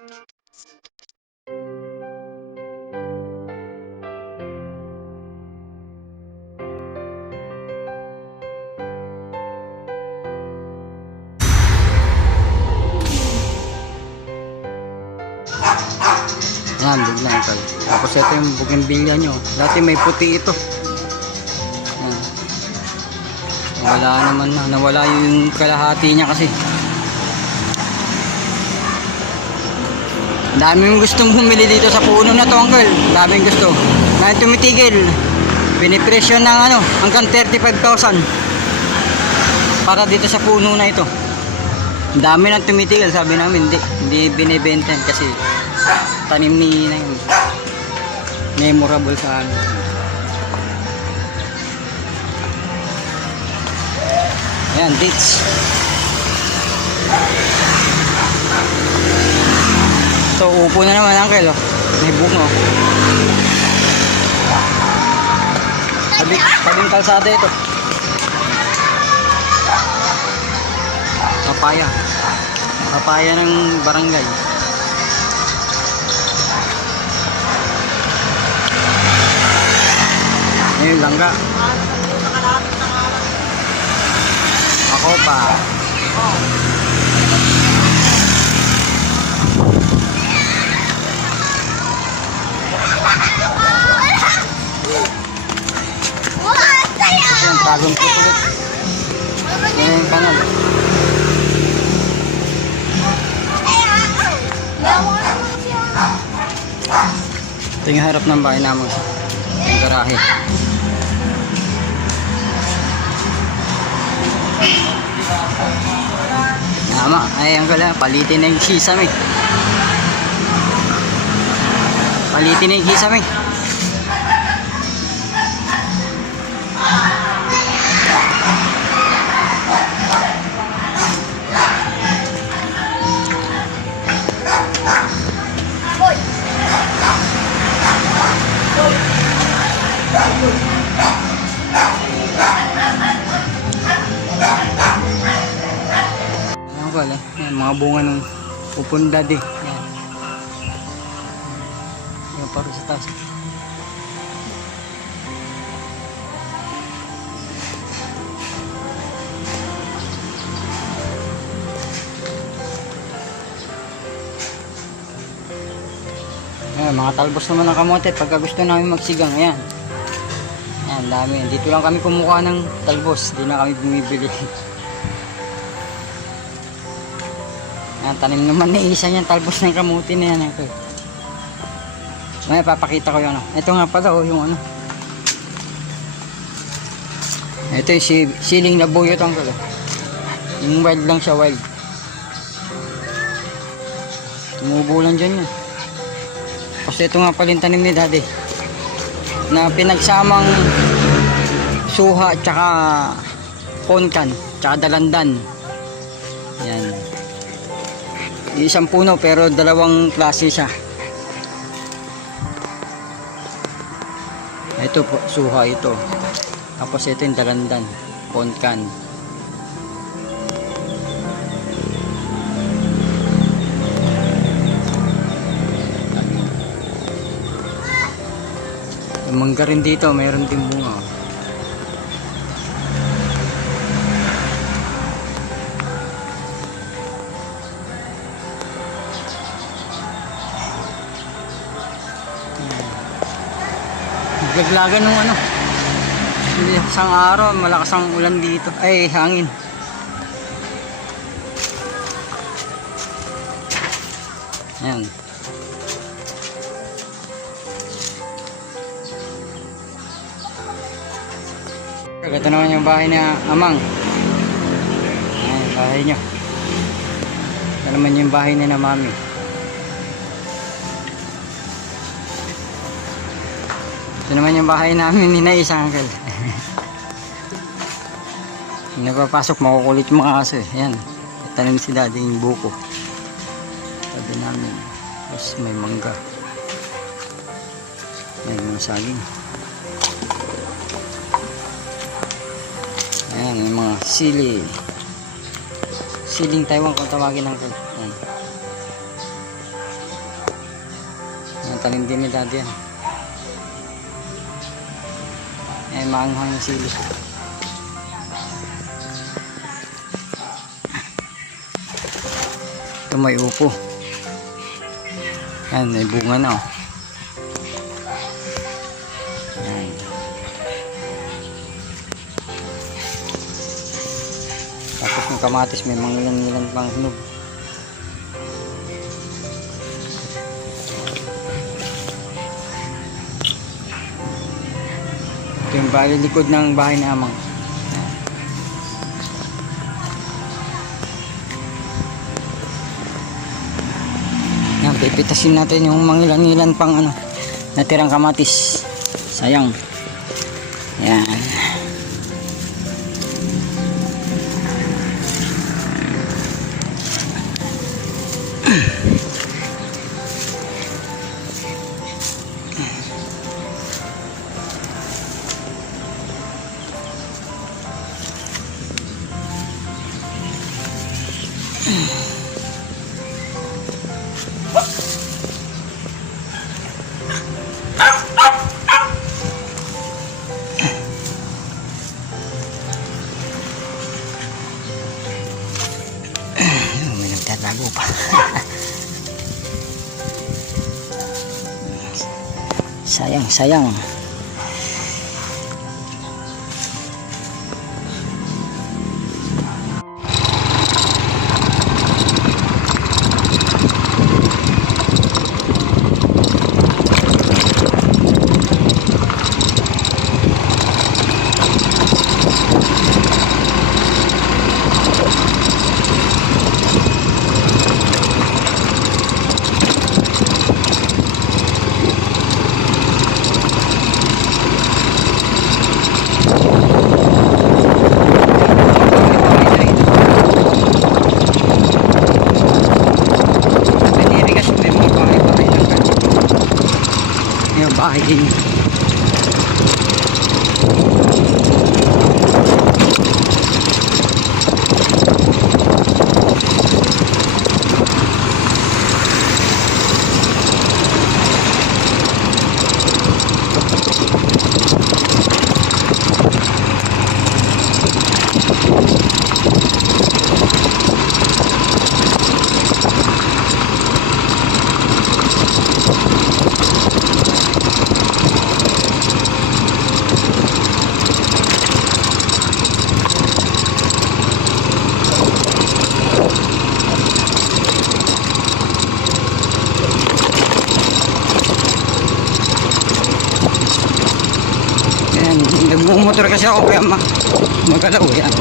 Yan, biglang Uncle. Tapos ito yung bougainvillea nyo. Dati may puti ito. Yan. Wala naman na. Nawala yung kalahati niya kasi. Daming gustong bumili dito sa puno na to, Uncle. Daming gusto. Ngayon tumitigil. Pinipresyo ng hanggang 35,000. Para dito sa puno na ito. Dami nang tumitigil. Sabi namin, hindi binibenta kasi tanim ni na yun. Memorable sa amin. Ayan, dates. So, upo na naman, Uncle. May bungo. Tabing kalsada ito. Papaya. Papaya ng barangay. Ayun, langga. Ako pa. Ayan, tagong putulit. Ayan, kanal. Ito yung harap ng bahay namin. Yung garahe. Tama, ay ang gala, palitin na yung sesame. Palitin na yung sesame. Yan, mga bunga ng pupundad eh. Yan. Yan para sa taas. Yan, mga talbos naman ng kamote pagka gusto namin magsigang. Ayan. Ayan, dami. Dito lang kami kumukuha ng talbos. Hindi na kami bumibili. Yan, tanim naman na isa niyang talbos ng kamuti na yan. May papakita ko yung ito nga pala yung ito yung siling na buyo ito. Yung wild lang siya, wild. Tumubo lang dyan yun. Kasi ito nga pala yung tanim ni Daddy. Na pinagsamang suha tsaka ponkan tsaka dalandan. Yan. Isang puno pero dalawang klase siya. Ito po, suha ito. Tapos ito yung dalandan, ponkan. Yung mangga rin dito, mayroon din bunga. Gaglagan ng isang araw, malakas ang ulan dito. Ay, hangin. Ayan. Ito naman yung bahay na Amang. Ayan, bahay niya. Ito naman yung bahay ni na Mami. Ito naman yung bahay namin ni na isang Uncle. Napapasok, makukulit yung mga aso eh. Ayan, tanim si Daddy yung buko. Sabi namin, tapos may mangga. May mga saging. Ayan, may mga sili. Siling Taiwan kung tawagin ng Uncle. Ayan. tanim din ni Daddy yan. Eh, maanghang yung sili. Ito may upo. Yan, may bunga na oh. Yan. Tapos yung kamatis may mga ilan pang hinog. Ito yung bali likod ng bahay na amang. Yan, pipitasin natin yung mga ilan pang ano, natirang kamatis. Sayang. Yan. May nagtatago pa. Sayang. Bahay din. Nagmumotor kasi ako kaya magalaw yan.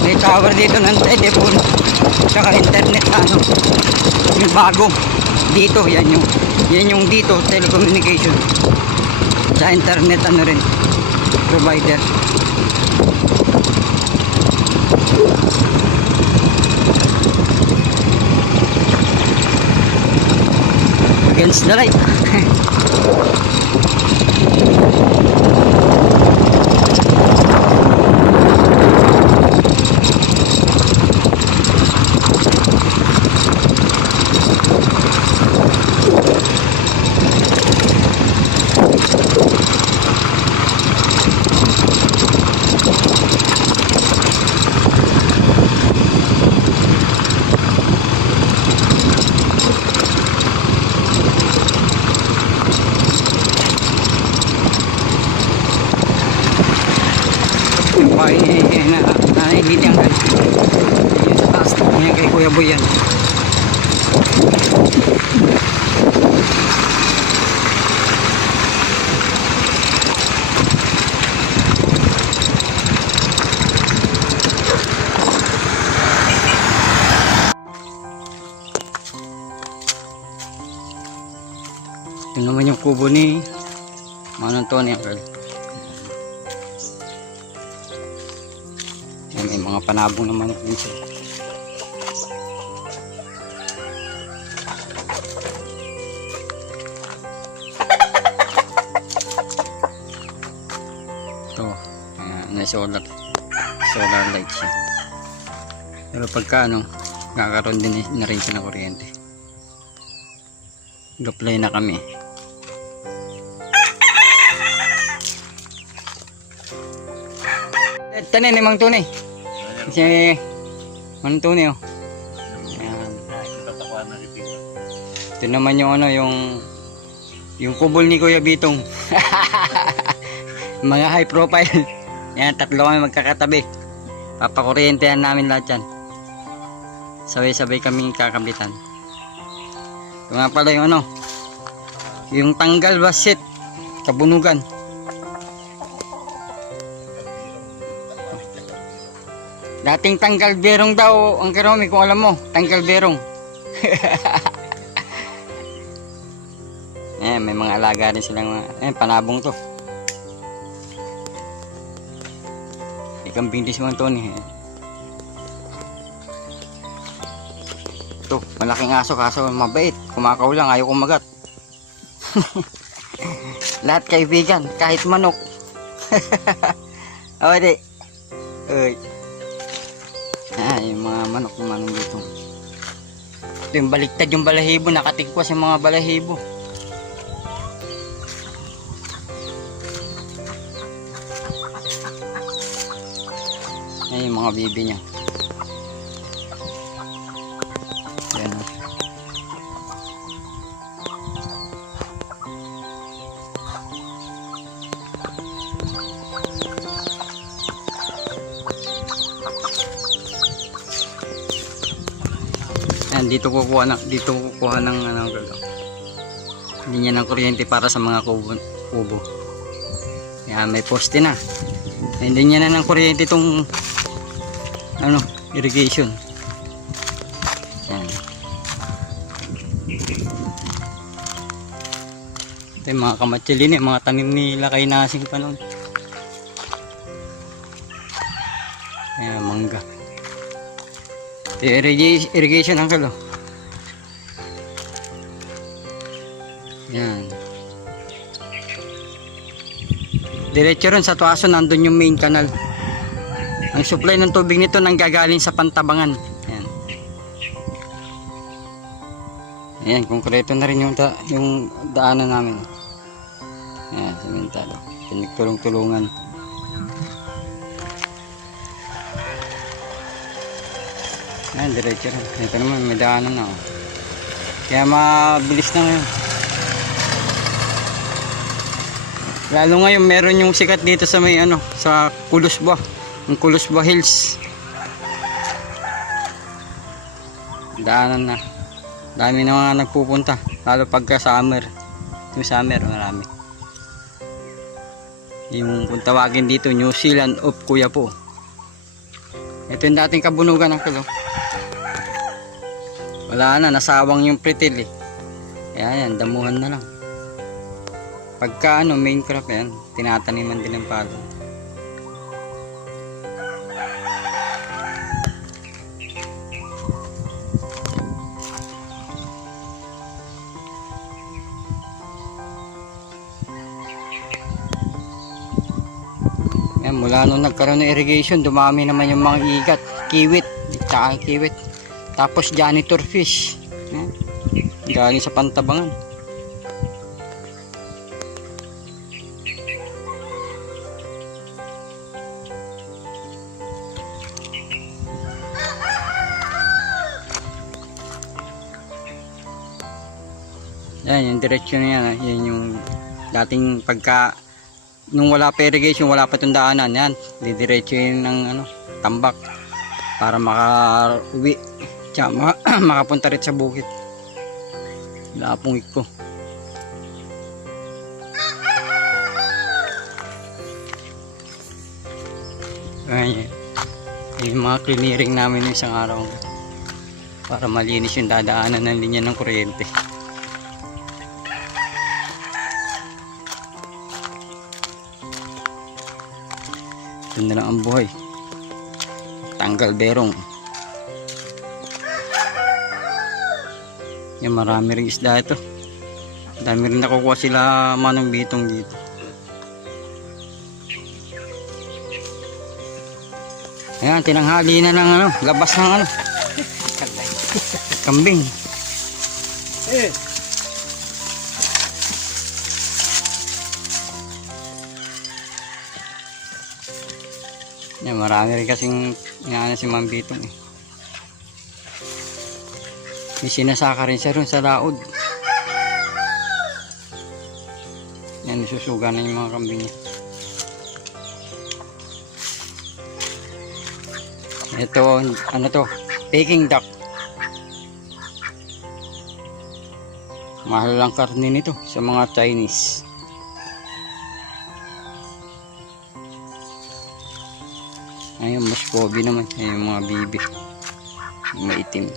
May tower dito ng telephone tsaka internet ano, yung bago dito, yan yung dito telecommunication sa internet ano rin provider. Against the light. Yung bahay na nahihilihan guys, yung sa taas niya kay Kuya Boy yan. Yun naman yung kubo ni Manong Tony Uncle. May mga panabong naman dito. solar light siya. Pero pagka ano, kakaroon din na rin siya ng kuryente. Apply na kami. Tanin ni Mang Tuni. Kasi Mang Tuni oh. Ayan. Ito naman yung ano, yung kubol ni Kuya Bitong. Mga high profile. Yan, tatlo kami magkakatabi. Papakuryentehan namin lahat yan. Sabay-sabay kaming kakambitan. Ito nga pala yung ano, yung tanggal basit kabunugan. Dating tanggal berong daw ang Karomi, kung alam mo, tanggal berong. May mga alaga rin silang panabong to. Kambing din si Mang Tony. Ito, malaking aso kaso mabait. Kumakaw lang, ayaw kumagat. Lahat kaibigan, kahit manok. O di. Uy. Yung mga manok naman dito. Ito yung baliktad yung balahibo, nakatigwas yung mga balahibo. Yung mga bibi niya. Yan. Yan, dito kukuha ng ano, linya ng kuryente para sa mga kubo. Yan, may poste na. Hindi niya na ng kuryente itong ano, irrigation. Yan. Ito yung mga kamatsilin, mga tanim nila kay Nasing pa noon. Ayan, mangga. Ito yung irrigation uncle oh. Yan. Diretso ron sa tuaso, nandun yung main canal. Ang supply ng tubig nito nanggagaling sa Pantabangan. Ayan. Ayan, konkreto na rin yung daanan namin. Ayan, simentado. Pinagtulong-tulungan. Ayan, diretso rin. Ito naman, may daanan na. Oh. Kaya mabilis na ngayon. Lalo ngayon, meron yung sikat dito sa may ano, sa Kulusba. Ang Kulusba Hills. Daanan na. Dami na mga nagpupunta. Lalo pagka summer. Yung summer, marami. Yung kung tawagin dito, New Zealand of Kuyapo. Ito yung dating kabunugan ng kulo. Wala na, nasawang yung pretil eh. Kaya yan, damuhan na lang. Pagka ano, main crop yan, tinataniman din ng palo. Yan, mula nung nagkaroon ng irrigation, dumami naman yung mga igat, kiwit, tsaka kiwit. Tapos janitor fish. Yan, galing sa Pantabangan. Yan, yung direksyon niya, yan yung dating pagka nung wala pa irrigation, wala pa itong daanan, yan, didiretso yun ng ano, tambak para maka-uwi, tsaka makapunta rin sa bukid. Lapong ko. Ayan, yung mga clearing namin ng isang araw para malinis yung dadaanan ng linya ng kuryente. Yun na lang ang buhay. Tanggal berong. Yan, marami rin isda ito. Dami rin nakukuha sila Manong Bitong dito. Ayan, tinanghali na ng ano, labas ng ano, kambing. Yan, marami rin kasing inaano si Ma'am Bitong eh. May sinasaka rin siya rin sa laod. Yan, nasusuga na yung mga kambing niya. Ito, ano to? Peking duck. Mahal lang karne nito sa mga Chinese. Ayun, Muscovy naman. Ayun, mga bibi. Maitim.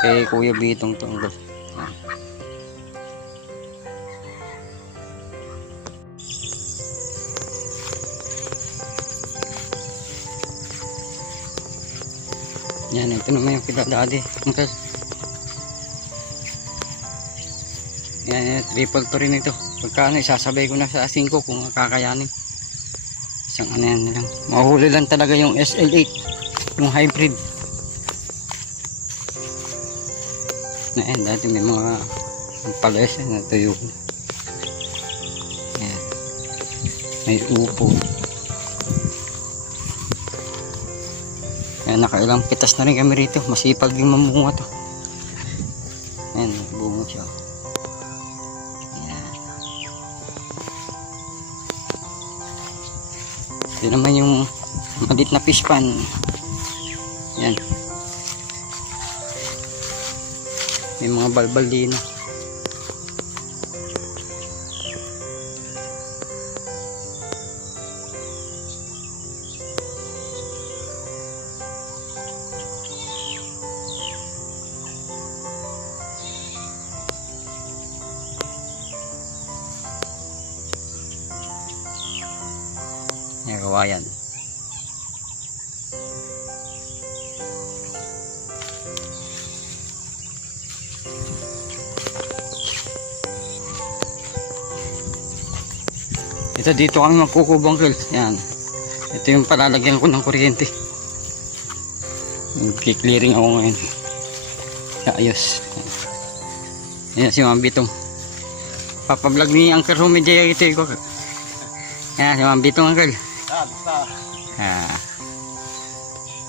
Kay Kuya Bitong tunggal. Yan, ito naman yung pinadadi. Uncle. Yan, triple to rin ito. Pagka ano, isasabay ko na sa 5 kung kakayanin. Isang ano yan lang. Mahuli lang talaga yung SL8. Yung hybrid. Ayan, dati may mga palesa na tuyo. Ayan. May upo. Ayan, nakailang pitas na rin kami rito. Masipag yung mamunga to. Ayan, bunga siya. Ayan. Ito naman yung malit na fish pan. Ayan. May mga balbal din. Yan, kawayan. Ito, dito kami magkukubang girl. Yan. Ito yung palalagyan ko ng kuryente. Mag-clearing ako ngayon. Ayos. Yan si Ma'am Bitong. Papablog ni Uncle Rumi Jaya ito ko. Yan si Ma'am Bitong Uncle.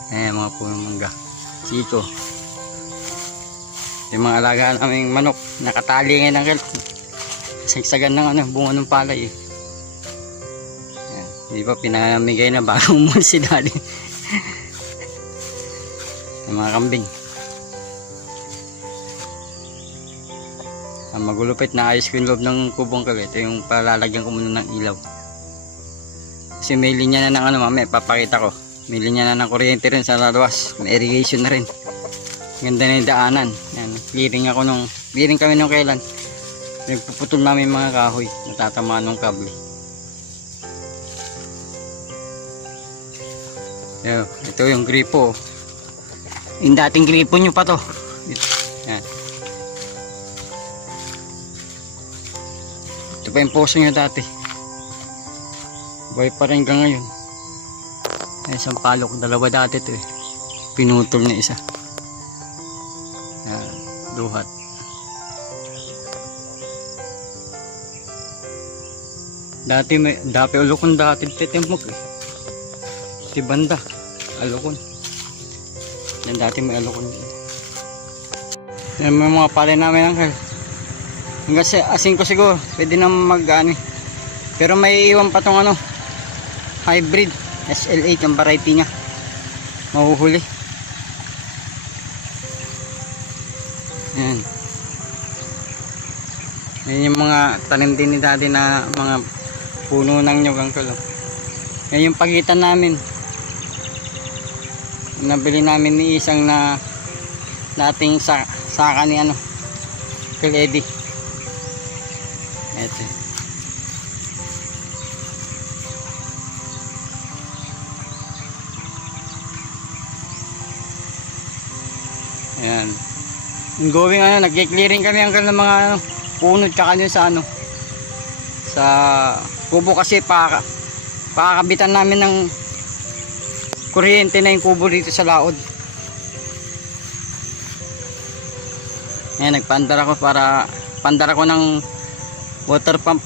Ayan, mga punong mangga. Chico. Yung mga alagaan naming manok. Nakatali ngayon Uncle. Sagsagan ng ano, bunga ng palay eh. Di ba pinamigay na bago umalis si Daddy. Yung mga kambing. Ang magulupit na ayos ko yung loob ng kubong ko. Ito yung palalagyan ko muna ng ilaw. Kasi may linya na ng ano mamaya, papakita ko. May linya na ng kuryente rin sa laluwas. May irrigation na rin. Ganda na yung daanan. Yan, clearing kami nung kailan. Nagpuputol namin mga kahoy. Natatamaan ng kable. Ito yung gripo. Yung dating gripo nyo pa to. Yan. Ito pa yung poso nyo dati. Buhay pa rin hanggang ngayon. Ay, isang palok. Dalawa dati to eh. Pinutol na isa. Yan. Duhat. Dati ulokon dati titimok eh. Si banda alokon yan, dati may alokon yan, may mga palay namin Uncle. Hanggang asin ko siguro pwede na mag-ano, pero may iwan pa tong ano hybrid SL8 ang variety nya mahuhuli. Yan yung mga tanim din ni Daddy na mga puno ng nyug Uncle. Yan yung pagitan namin. Nabili namin ni isang na dating saka ni ano Kil Eddie. Ito. Ayan. Going ano, nag-clearing kami Uncle ng mga ano, puno tsaka yun sa ano. Sa kubo kasi Pakakabitan namin ng kuryente na yung kubo dito sa laod. Ayan, nagpaandar ako para pandar ako ng water pump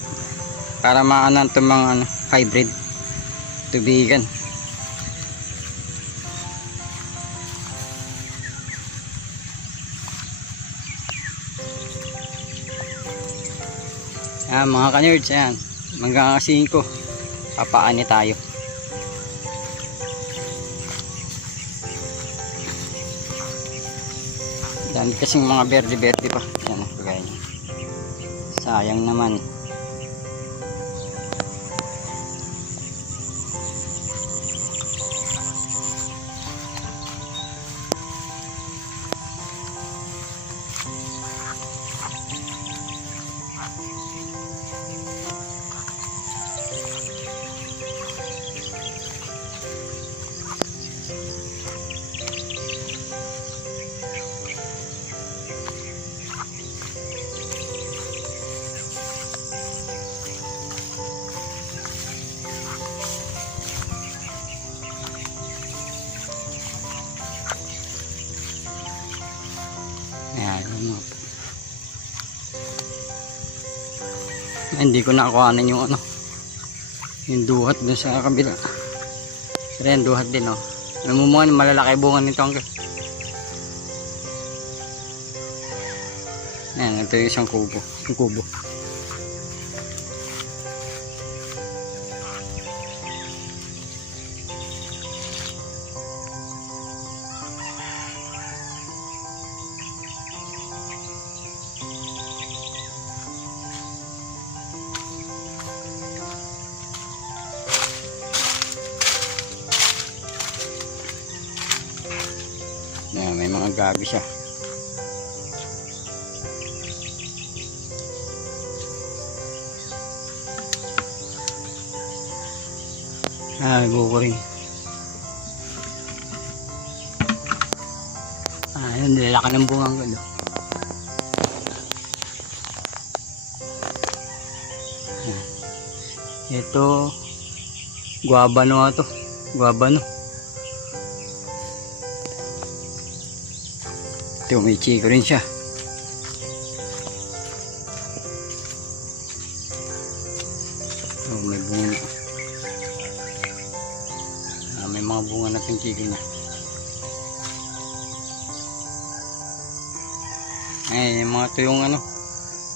para maanan itong mga hybrid tubigan. Ayan, mga ka-nerds, ayan, hanggang 5 papaani tayo. Dami kasing mga berde-berde pa. Ayan, kagaya niya. Sayang naman. Ayan, hindi ko nakuhanan yung yung duhat dun sa kabila. Pero yan, duhat din namumunga, malalaki bunga nito hanggang. Ayan, ito yung isang kubo. Yung kubo. Ayan, may mga gabi siya. Buko rin. Ayun, nilalaki ng bungang galo. Ito, guabano ito. Guabano. Ito, may chiko rin siya. May bunga. May mga bunga na yung chiko niya. Ay, yung mga ito yung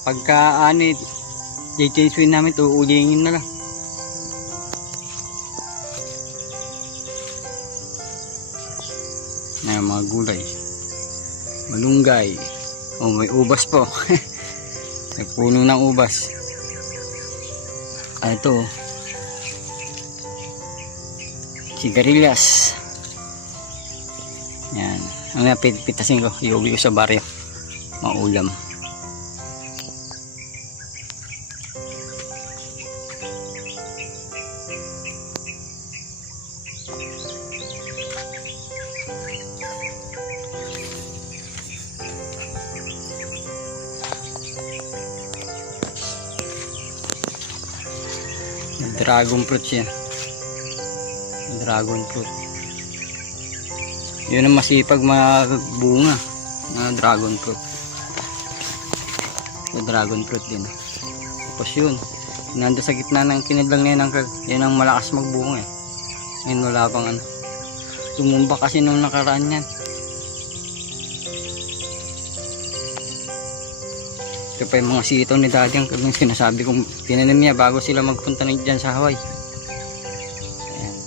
pagka i-change namin ito, ulingin na lang. Ay, mga gulay. Malunggay. May ubas po. Nagpuno ng ubas. Ito. Sigarilyas. Yan. Ang pitasin ko. Iuwi ko sa baryo. Maulam. Dragon fruit yan. Dragon fruit. Yun ang masipag magbunga. Dragon fruit. Dragon fruit din. Tapos yun, nando sa gitna ng kinidlang na yan ang malakas magbunga eh. Ngayon wala pang tumumba kasi nung nakaraan yan. Ito pa yung mga sitaw ni daddy ang sinasabi kong tinanim niya bago sila magpunta na dyan sa Hawaii. Ayan.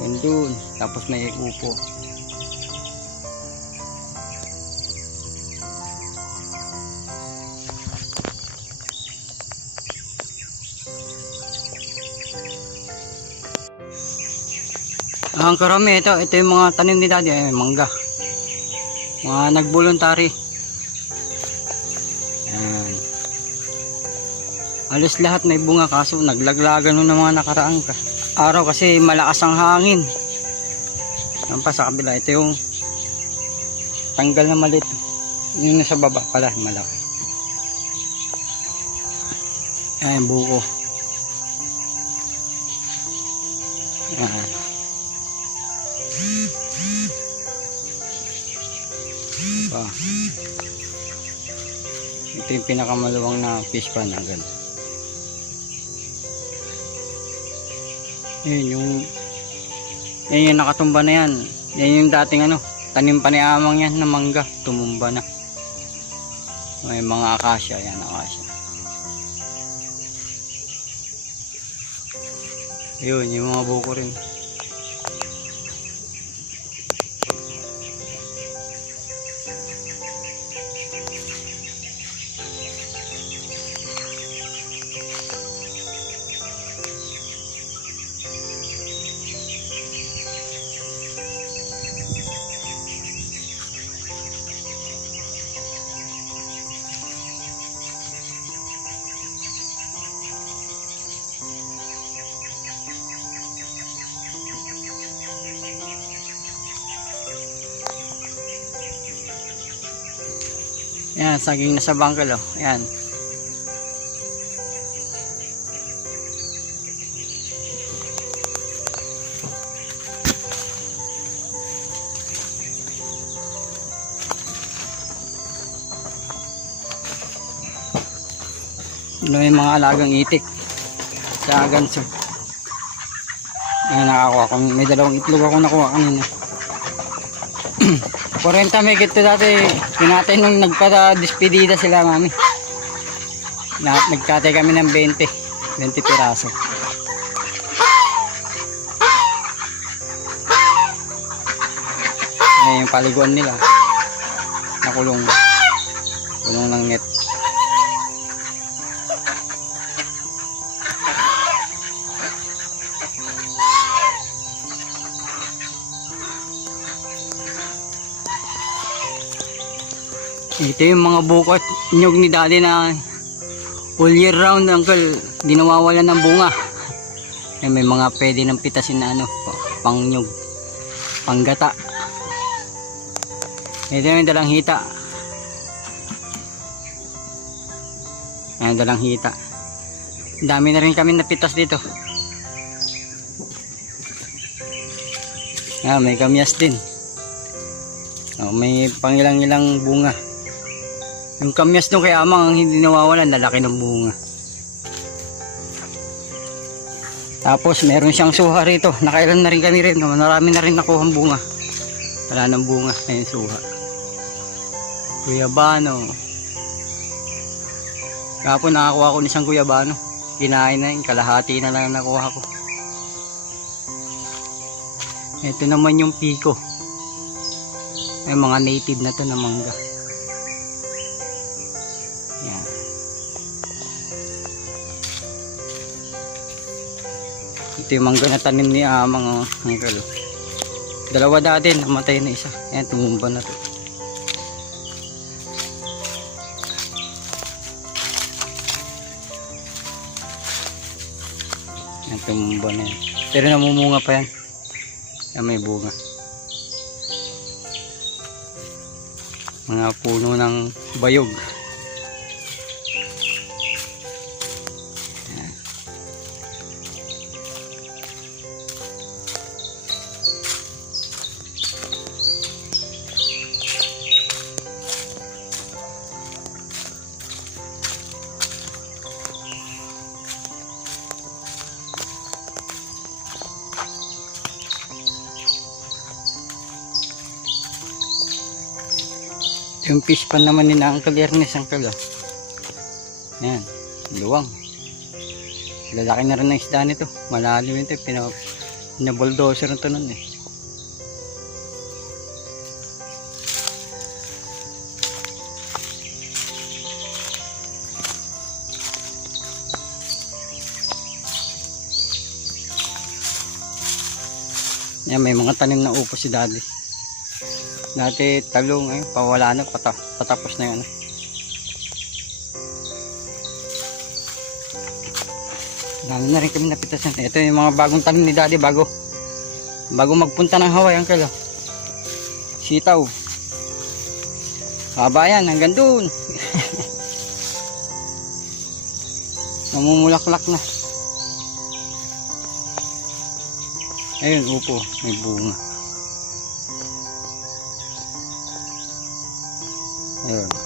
Yan doon. Tapos may upo. Ang karami ito yung mga tanim ni daddy, mangga. Mga nag-voluntary. Ayan. Alos lahat may bunga kaso naglaglagan ng mga nakaraang araw kasi malakas ang hangin. Yan pa sa kabila, ito yung tanggal na maliit. Yung nasa baba pala, malaki. Ayan, buko. Yan. Pa. Ito yung pinakamaluwang na fish pan agad. Yun yung nakatumba na yan. Yan yung dating ano, tanim pa ni Amang yan na mangga, tumumba na. May mga akasya, yan akasya. Yun, yung mga buko rin. Yan, saging na sa bangkal, oh. Yan. Ito yung mga alagang itik sa ganso. Yan, nakakuha ko. May dalawang itlog ako nakuha kanina. 40 may kito dati, pinatay nung nagpa-despedida sila mami. Nagkatay kami ng 20 piraso. Yan yung paliguan nila. Nakulong ng net. Ito yung mga buko at nyug ni daddy na all year round, uncle, di nawawalan ng bunga. May mga pwede ng pitasin na ano, pang nyug, pang gata. Ito yung dalang hita. Ayan, dalang hita. Dami na rin kami napitas dito. Ayan, may kamyas din. May pangilang-ilang bunga. Yung kamyas nung kay Amang ang hindi nawawalan, lalaki ng bunga. Tapos meron siyang suha rito. Nakailan na rin kami rin. Marami na rin nakuhang bunga. Wala ng bunga. Ayun suha. Guyabano. Kapon nakakuha ko isang guyabano. Kinain na yun. Kalahati na lang nakuha ko. Ito naman yung piko. May mga native na to na mangga. Yan. Ito yung mangga na tanim ni Amang, oh. Dalawa dati, namatay na isa. Ayan, tumumba na to. Ayan, tumumba na yan. Pero namumunga pa yan. Ayan, may bunga. Mga puno ng bayog. Yung fish pan naman ni na Uncle Ernest, Uncle, oh. Ayan, luwang. Lalaki na rin ng isda nito. Malalim ito, pinabulldozer ito nun eh. Yan, may mga tanim na upo si daddy. Dati talong, eh, pawala na, patapos na yun. Dami na rin kami napitasan. Ito yung mga bagong tanim ni daddy bago magpunta ng Hawaii, Uncle, oh. Sitaw. Haba yan, hanggang doon. Namumulaklak na. Ayun, upo, may bunga. Ayun.